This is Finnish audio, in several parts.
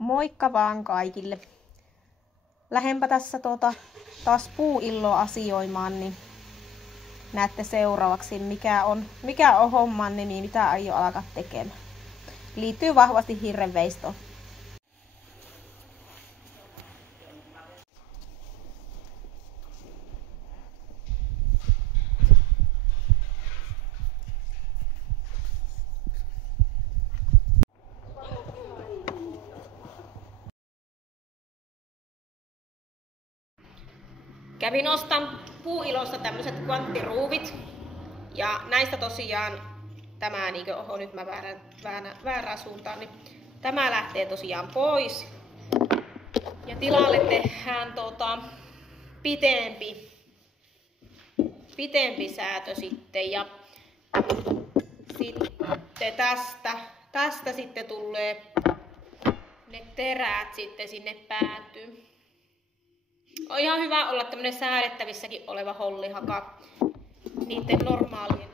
Moikka vaan kaikille. Lähdenpä tässä taas puuilloa asioimaan, niin näette seuraavaksi mikä on homman nimi, mitä aion alkaa tekemään. Liittyy vahvasti hirrenveistoon. Kävin ostan puuilosta tämmöiset kvanttiruuvit. Ja näistä tosiaan tämä, nyt mä väärään suuntaan, niin tämä lähtee tosiaan pois. Ja tilalle tehdään pitempi säätö sitten. Ja sitten tästä sitten tulee ne terät sitten sinne päätyy. On ihan hyvä olla tämmönen säädettävissäkin oleva hollihaka niiden normaalien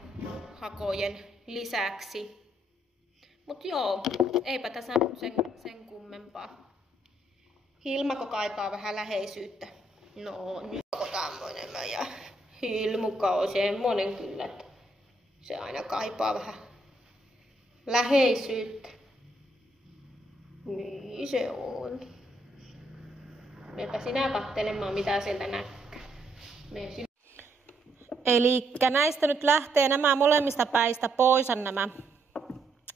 hakojen lisäksi. Mut joo, eipä tässä sen kummempaa. Hilmako kaipaa vähän läheisyyttä. No nyt onko tämmönen ja Hilmuka on semmonen kyllä, että se aina kaipaa vähän läheisyyttä. Niin se on. Menepä sinä katselemaan mitä sieltä näkyy. Elikkä näistä nyt lähtee nämä molemmista päistä pois nämä,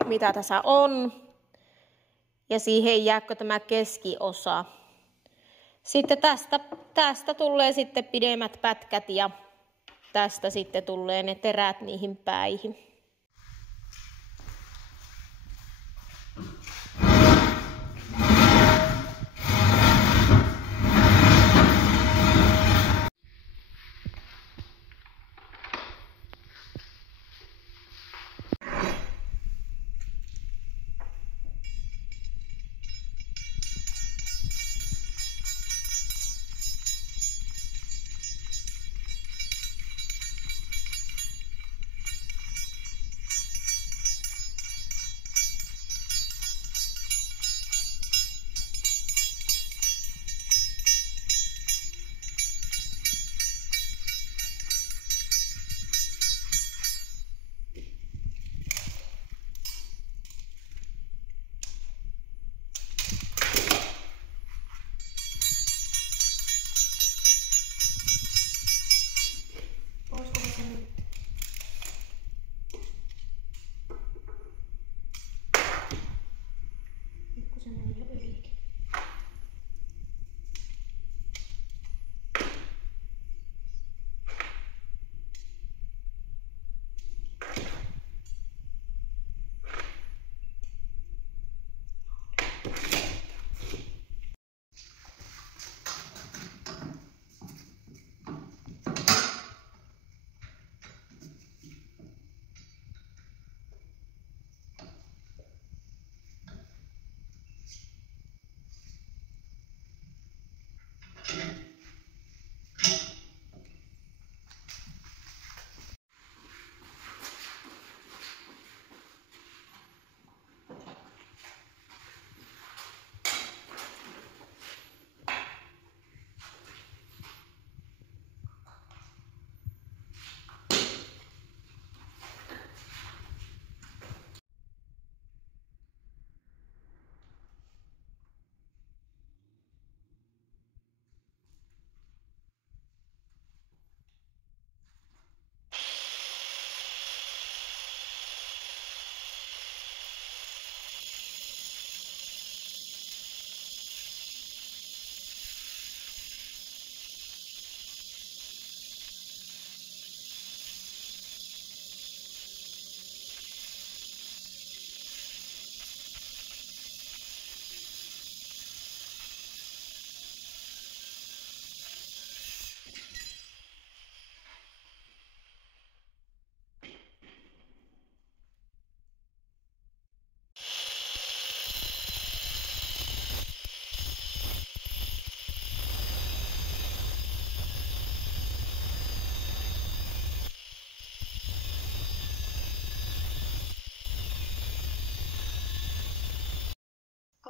mitä tässä on. Ja siihen jääkö tämä keskiosa. Sitten tästä tulee sitten pidemmät pätkät ja tästä sitten tulee ne terät niihin päihin.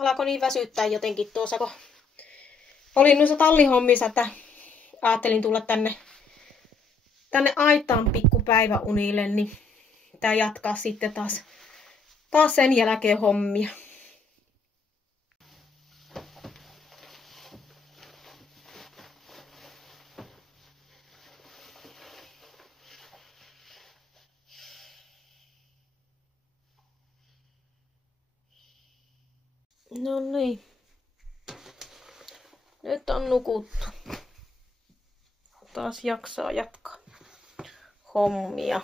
alkoi niin väsyttää jotenkin tuossa, kun olin noissa tallihommissa, että ajattelin tulla tänne aitaan pikkupäiväunille, niin pitää jatkaa sitten taas sen jälkeen hommia. No niin. Nyt on nukuttu. Taas jaksaa jatkaa hommia.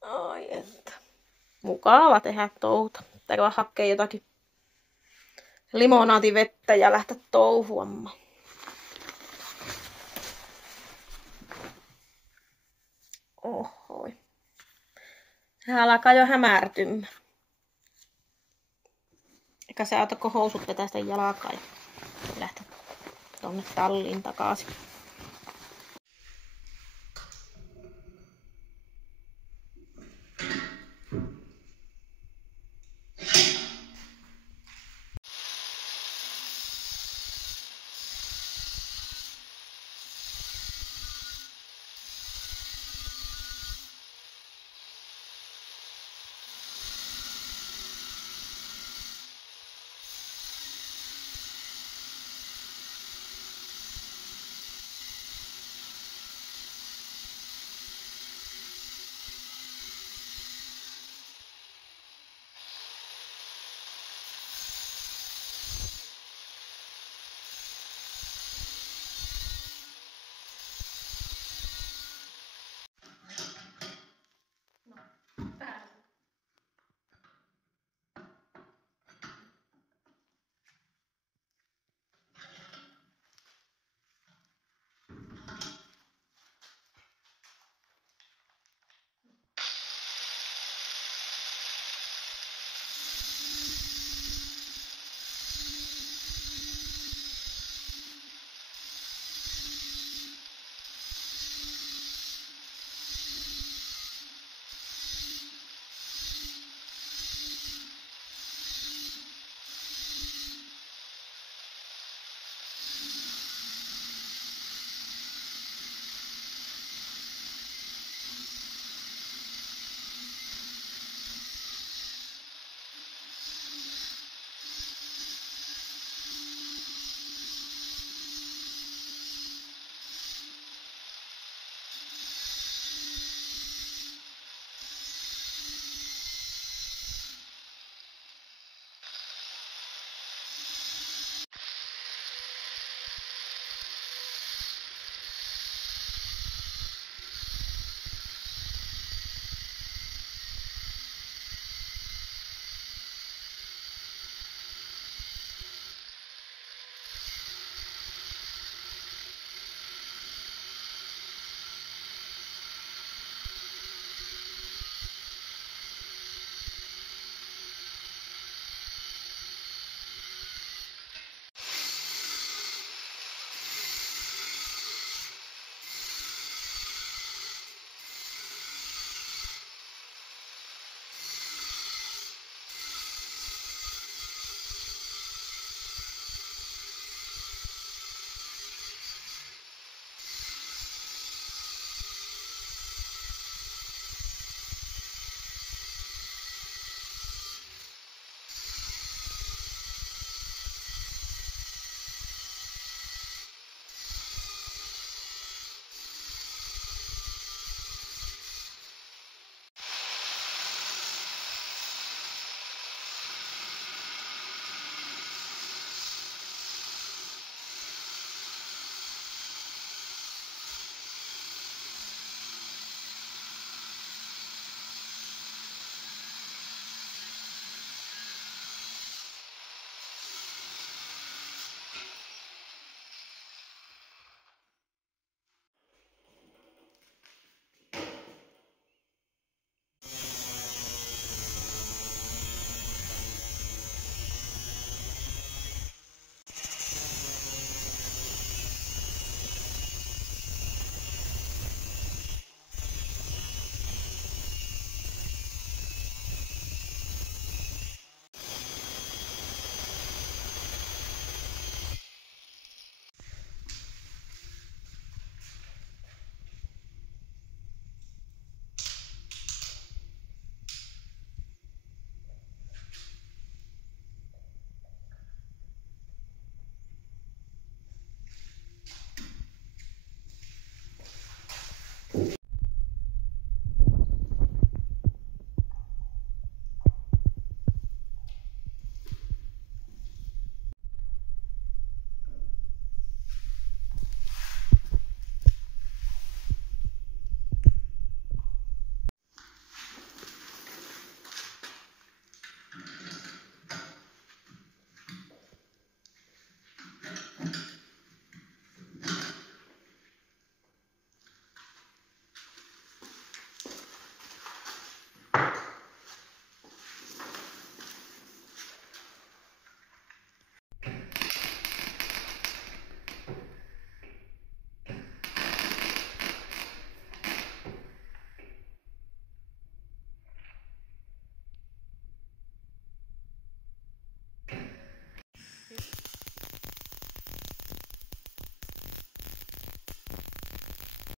Ai että. Mukava tehdä touhuta. Pitääkö hakea jotakin limonaativettä ja lähteä touhuamaan. Ohoi. Sehän alkaa jo hämärtymään. Eikä se auta, kun housut vetää sitä jalkaa ja lähteä tonne talliin takaisin.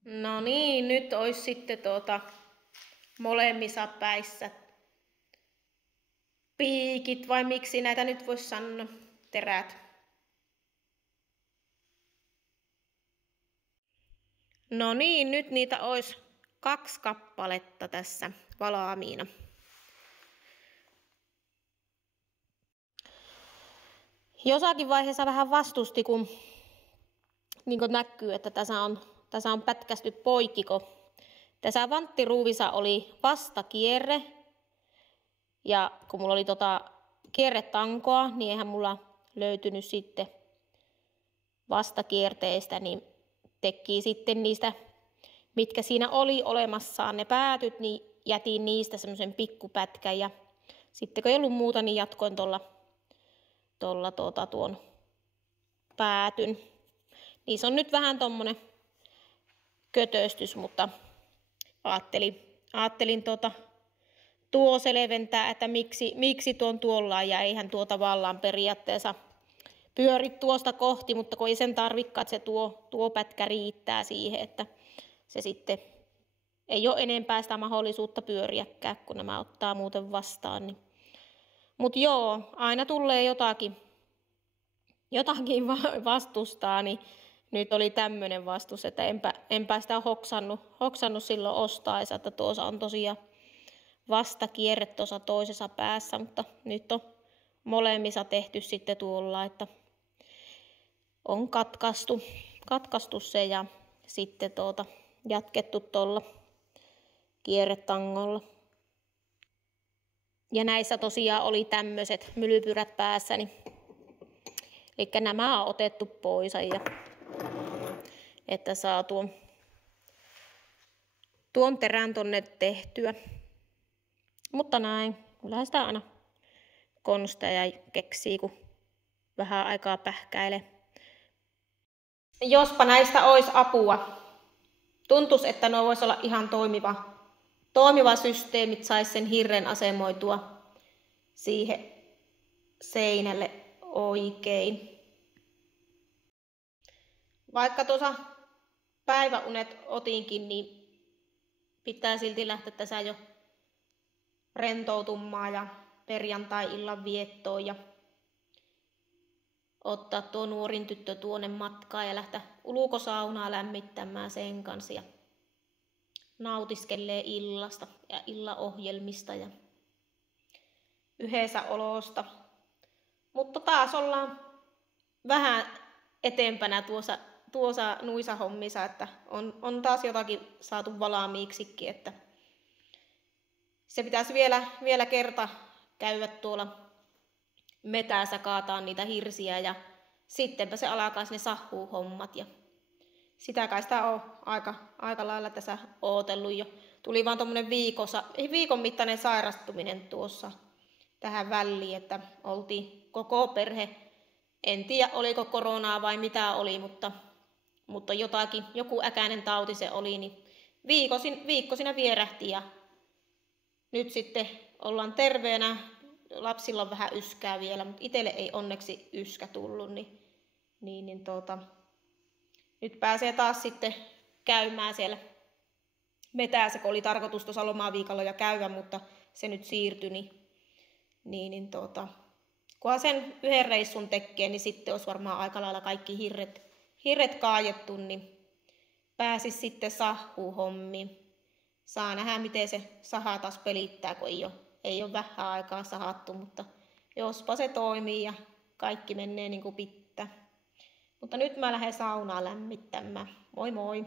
No niin, nyt olisi sitten molemmissa päissä piikit, vai miksi näitä nyt voisi sanoa, terät. No niin, nyt niitä olisi 2 kappaletta tässä valmiina. Jossakin vaiheessa vähän vastusti, kun niin kuin näkyy, että tässä on pätkästy poikkiko. Tässä vanttiruuvissa oli vastakierre, ja kun mulla oli kierretankoa, niin eihän mulla löytynyt sitten vastakierteistä, niin teki sitten niistä, mitkä siinä oli olemassaan ne päätyt, niin jätin niistä semmoisen pikkupätkän, ja sitten kun ei ollut muuta, niin jatkoin tuon päätyn. Niissä on nyt vähän tommonen kötöstys, mutta ajattelin tuo selventää, että miksi tuon tuollaan, ja eihän tuo tavallaan periaatteessa pyöri tuosta kohti, mutta kun ei sen tarvikaan, että se tuo pätkä riittää siihen, että se sitten ei ole enempää sitä mahdollisuutta pyöriäkään, kun nämä ottaa muuten vastaan. Niin. Mutta joo, aina tulee jotakin vastustaa, niin nyt oli tämmöinen vastus, että enpä sitä hoksannut silloin ostaessa, että tuossa on tosiaan vastakierre tuossa toisessa päässä, mutta nyt on molemmissa tehty sitten tuolla, että on katkaistu se ja sitten jatkettu tuolla kierretangolla. Ja näissä tosiaan oli tämmöiset mylypyrät päässä, niin eli nämä on otettu pois, ja että saa tuon terän tonne tehtyä. Mutta näin, kyllähän sitä aina konsteja keksii, kun vähän aikaa pähkäilee. Jospa näistä olisi apua. Tuntuisi, että ne voisi olla ihan toimiva systeemi, että saisi sen hirren asemoitua siihen seinälle oikein. Vaikka tuossa päiväunet otinkin, niin pitää silti lähteä tässä jo rentoutumaan ja perjantai-illan viettoon ja ottaa tuo nuorin tyttö tuonne matkaan ja lähteä ulkosaunaa lämmittämään sen kanssa ja nautiskelee illasta ja illaohjelmista ja yhdessä olosta. Mutta taas ollaan vähän eteenpänä tuossa nuissa hommissa, että on taas jotakin saatu valmiiksikin, että se pitäisi vielä kerta käydä tuolla metässä, kaataa niitä hirsiä ja sittenpä se alkaisi ne sahuuhommat ja sitä kai sitä on aika lailla tässä ootellut jo. Tuli vaan tommonen viikon mittainen sairastuminen tuossa tähän väliin, että oltiin koko perhe, en tiedä oliko koronaa vai mitä oli, mutta joku äkäinen tauti se oli, niin viikko siinä vierähti ja nyt sitten ollaan terveenä, lapsilla on vähän yskää vielä, mutta itselle ei onneksi yskä tullut, niin nyt pääsee taas sitten käymään siellä metässä, kun oli tarkoitus tuossa lomaviikolla jo käydä, mutta se nyt siirtyi, kunhan sen yhden reissun tekee, niin sitten olisi varmaan aika lailla kaikki hirret kaajettu, niin pääsisi sitten sahuuhommiin. Saa nähdä, miten se saha taas pelittää, kun ei ole vähän aikaa sahattu, mutta jospa se toimii ja kaikki menee niin kuin pitää. Mutta nyt mä lähden saunaa lämmittämään. Moi moi!